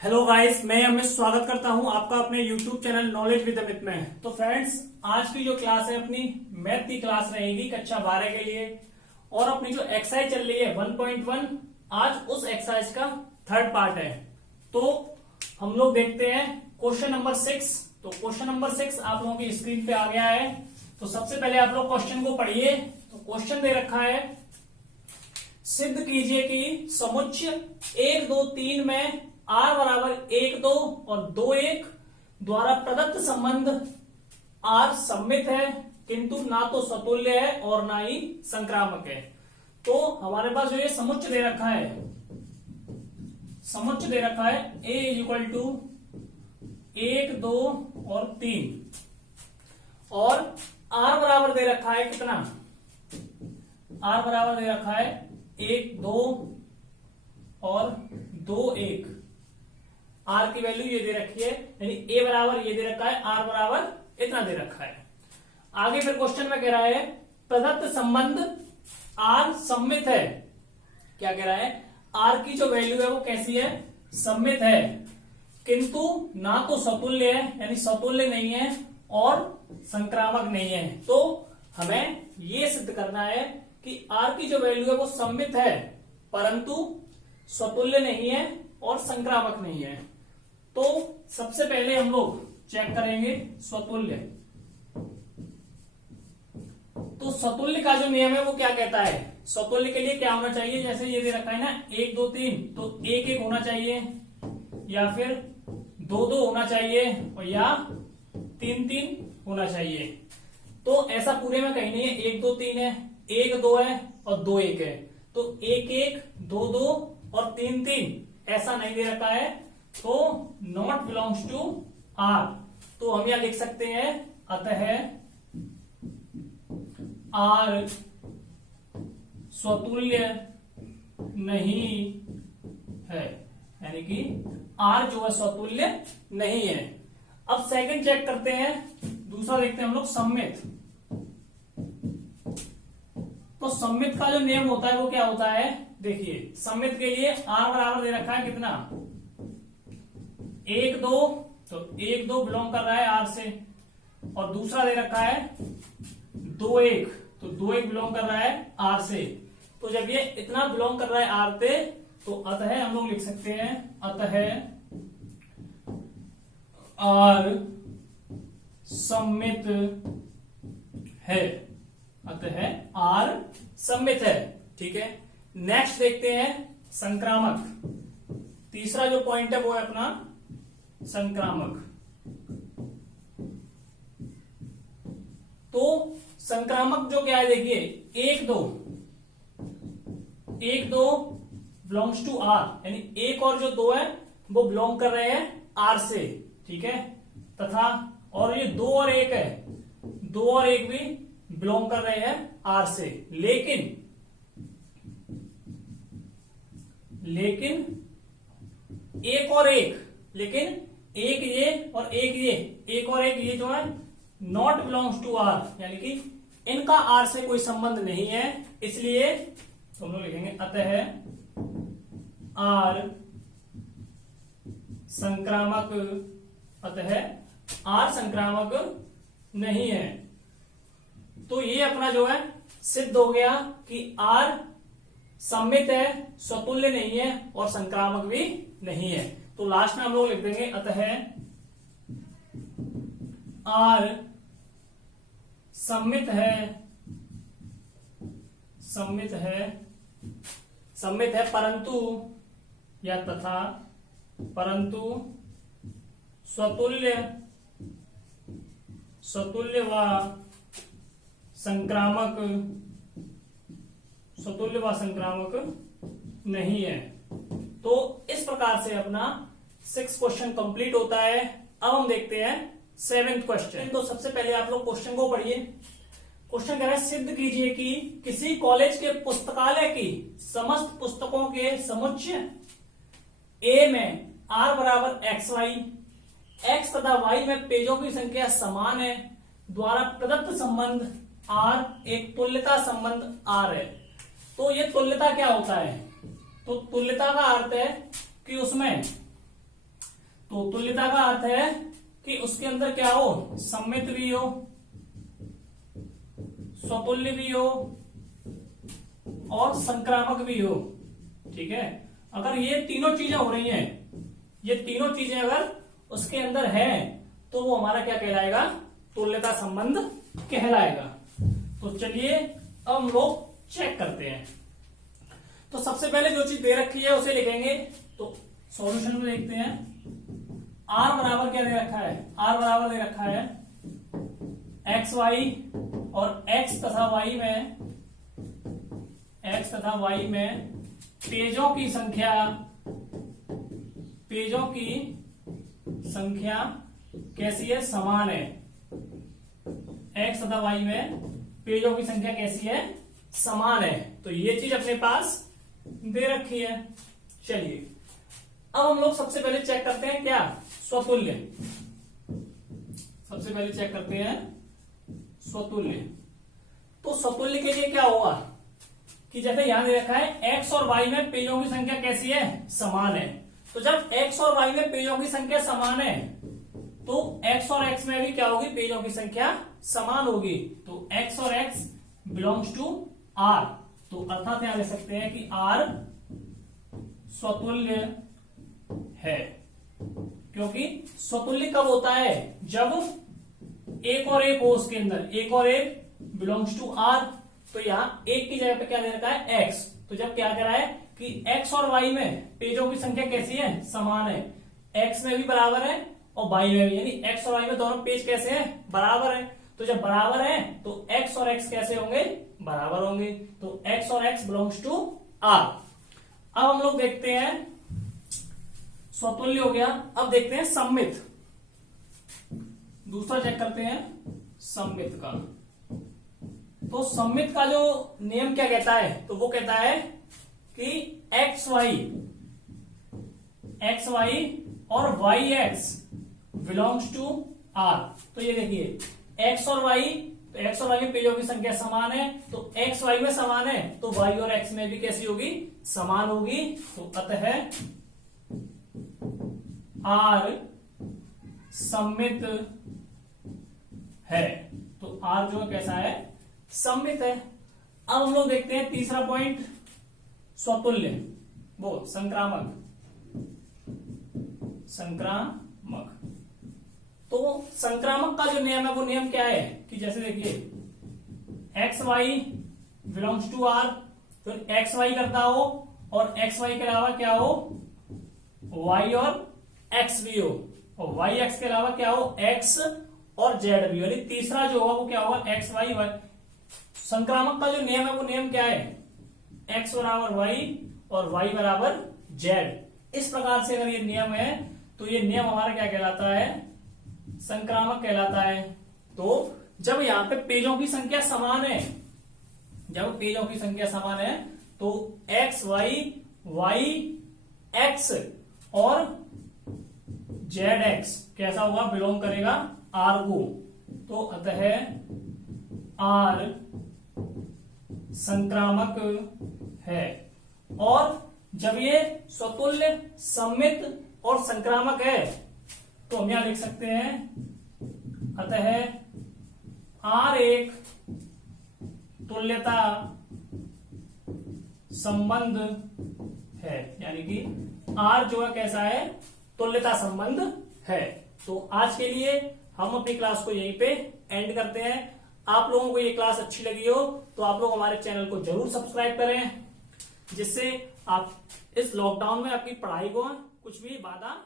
Hello guys, मैं अमित स्वागत करता हूं आपका अपने YouTube channel knowledge with Amit में। तो फ्रेंड्स, आज की जो क्लास है अपनी मैथ की क्लास रहेगी कक्षा 12 के लिए। और अपनी जो एक्सरसाइज चल रही है 1.1, आज उस एक्सरसाइज का थर्ड पार्ट है। तो हम लोग देखते हैं क्वेश्चन नंबर 6। तो क्वेश्चन नंबर 6 आप लोगों की स्क्रीन पे आ गया है। तो सबसे पहले आप लोग क्वेश्चन को पढ़िए। तो क्वेश्चन दे रखा है, सिद्ध कीजिए कि समुच्चय 1 2 3 में r बराबर 1 2 और 2 1 द्वारा प्रदत्त संबंध r सममित है, किंतु ना तो सतुल्य है और ना ही संक्रामक है। तो हमारे पास जो ये समुच्चय दे रखा है, समुच्चय दे रखा है a इक्वल टू 1 2 और 3 और r बराबर दे रखा है कितना, r बराबर दे रखा है 1 2 और 2 1। आर की वैल्यू ये दे रखी है, यानी ए बराबर ये दे रखा है, आर बराबर इतना दे रखा है। आगे फिर क्वेश्चन में कह रहा है प्रदत्त संबंध आर सममित है। क्या कह रहा है, आर की जो वैल्यू है वो कैसी है, सममित है, किंतु ना तो सतुल्य है, यानी सतुल्य नहीं है और संक्रामक नहीं है। तो हमें ये सिद्ध करना है कि आर की जो वैल्यू है वो सममित है, परंतु सतुल्य नहीं है और संक्रामक नहीं है। तो सबसे पहले हम लोग चेक करेंगे स्वतुल्य। तो स्वतुल्य का जो नियम है वो क्या कहता है, स्वतुल्य के लिए क्या होना चाहिए, जैसे ये दे रखा है ना 1 2 3, तो 1 1 होना चाहिए, या फिर 2 2 होना चाहिए, और या 3 3 होना चाहिए। तो ऐसा पूरे में कहीं नहीं है, 1 2 3 है, 1 2 है और 2 1 है। तो 1 1 2 2 और 3 3 ऐसा नहीं दे रखा है, तो नॉट बिलोंग्स टू आर। तो हम यहां लिख सकते हैं अतः आर स्वतुल्य नहीं है, यानी कि आर जो है स्वतुल्य नहीं है। अब सेकंड चेक करते हैं, दूसरा देखते हैं हम लोग सममित। तो सममित का जो नियम होता है वो क्या होता है, देखिए सममित के लिए आर बराबर दे रखा है कितना 1 2, तो 1 2 बिलोंग कर रहा है आर से, और दूसरा दे रखा है 2 1, तो 2 1 बिलोंग कर रहा है आर से। तो जब ये इतना बिलोंग कर रहा है आर से, तो अतः हम लोग लिख सकते हैं अतः आर सममित है, अतः आर सममित है। ठीक है, नेक्स्ट देखते हैं संक्रामक। तीसरा जो पॉइंट है वो है अपना संक्रामक। तो संक्रामक जो क्या है, देखिए 1 2 बिलोंग्स टू आर, यानी 1 और जो 2 है वो बिलोंग कर रहे हैं आर से। ठीक है, तथा और ये 2 और 1 है, 2 और 1 भी बिलोंग कर रहे हैं आर से। लेकिन 1 और 1, लेकिन 1 ये और 1 ये, 1 और 1 ये जो है नॉट बिलोंग्स टू आर, यानी कि इनका आर से कोई संबंध नहीं है। इसलिए हम लोग लिखेंगे अतः आर संक्रामक, अतः आर संक्रामक नहीं है। तो ये अपना जो है सिद्ध हो गया कि आर सममित है, स्वतुल्य नहीं है और संक्रामक भी नहीं है। तो लास्ट में हम लोग लिख देंगे अतः आर सममित है, परंतु या तथा परंतु स्वतुल्य व संक्रामक नहीं है। तो इस प्रकार से अपना 6 क्वेश्चन कंप्लीट होता है। अब हम देखते हैं 7th क्वेश्चन। तो सबसे पहले आप लोग क्वेश्चन को पढ़िए। क्वेश्चन कह रहा है सिद्ध कीजिए कि किसी कॉलेज के पुस्तकालय की समस्त पुस्तकों के समुच्चय ए में आर बराबर एक्स वाई, एक्स तथा वाई में पेजों की संख्या समान है, द्वारा प्रदत्त संबंध आर एक तुल्यता संबंध आर है। तो ये तुल्यता क्या होता है, तो तुल्यता का अर्थ है कि उसमें तो तुल्यता का अर्थ है कि उसके अंदर क्या हो, सम्मित भी हो, स्वतुल्य भी हो और संक्रामक भी हो। ठीक है, अगर ये तीनों चीजें हो रही हैं, ये तीनों चीजें अगर उसके अंदर है तो वो हमारा क्या कहलाएगा, तुल्यता संबंध कहलाएगा। तो चलिए अब हम लोग चेक करते हैं। तो सबसे पहले जो चीज दे रखी है उसे लिखेंगे। तो सॉल्यूशन में देखते हैं, आर बराबर क्या दे रखा है, आर बराबर दे रखा है एक्स वाई, और एक्स तथा वाई में, एक्स तथा वाई में पेजों की संख्या, पेजों की संख्या कैसी है, समान है। एक्स तथा वाई में पेजों की संख्या कैसी है, समान है। तो ये चीज अपने पास दे रखी है। चलिए अब हम लोग सबसे पहले चेक करते हैं क्या, स्वतुल्य। सबसे पहले चेक करते हैं स्वतुल्य। तो स्वतुल्य के लिए क्या होगा कि जैसे यहां दे रखा है एक्स और वाई में पेजों की संख्या कैसी है, समान है। तो जब एक्स और वाई में पेजों की संख्या समान है तो एक्स और एक्स में भी क्या होगी, पेजों की संख्या समान होगी। तो एक्स और एक्स बिलोंग्स टू आर। तो अर्थात यहां ले सकते हैं कि आर स्वतुल्य है, क्योंकि स्वतुल्य कब होता है, जब एक और एक हो उसके अंदर, एक और एक बिलोंग्स टू आर। तो यहां एक की जगह पे क्या दे रखा है, एक्स। तो जब क्या कह रहा है कि एक्स और वाई में पेजों की संख्या कैसी है, समान है, एक्स में भी बराबर है और वाई में भी, यानी एक्स और वाई में दोनों पेज कैसे हैं, बराबर है। तो जब बराबर है तो एक्स और एक्स कैसे होंगे, बराबर होंगे। तो एक्स और एक्स बिलोंग्स टू आर। अब हम लोग देखते हैं, स्वतुल्य हो गया। अब देखते हैं सम्मित। दूसरा चेक करते हैं सम्मित का। तो सम्मित का जो नियम क्या कहता है, तो वो कहता है कि एक्स वाई और y x belongs to R. तो ये देखिए एक्स और वाई, तो एक्स और वाई में पेजों की संख्या समान है, तो एक्स वाई में समान है तो वाई और एक्स में भी कैसी होगी, समान होगी। तो अतः आर सम्मित है। तो आर जो कैसा है, सम्मित है। अब हम लोग देखते हैं तीसरा पॉइंट, स्वतुल्य, वो संक्रामक। संक्रामक, तो संक्रामक का जो नियम है वो नियम क्या है कि जैसे देखिए x y belongs to R, तो एक्स वाई करता हो और एक्स वाई के अलावा क्या हो, वाई और एक्स भी हो, और वाई एक्स के अलावा क्या हो, एक्स और जेड भी हो। यानी तीसरा जो होगा वो क्या होगा, एक्स वाई वाई। संक्रामक का जो नियम है वो नियम क्या है, एक्स बराबर वाई और वाई बराबर जेड। इस प्रकार से अगर ये नियम है तो ये नियम हमारा क्या कहलाता है, संक्रामक कहलाता है। तो जब यहां पे पेजों की संख्या समान है, जब पेजों की संख्या समान है तो एक्स वाई, वाई एक्स और जेड एक्स कैसा होगा, बिलोंग करेगा आर को। तो अतः आर संक्रामक है। और जब ये स्वतुल्य, सम्मित और संक्रामक है तो हम यहां लिख सकते हैं अतः आर एक तुल्यता संबंध है, यानी कि आर जो है कैसा है, तुल्यता संबंध है। तो आज के लिए हम अपनी क्लास को यहीं पे एंड करते हैं। आप लोगों को ये क्लास अच्छी लगी हो तो आप लोग हमारे चैनल को जरूर सब्सक्राइब करें, जिससे आप इस लॉकडाउन में अपनी पढ़ाई को कुछ भी बाधा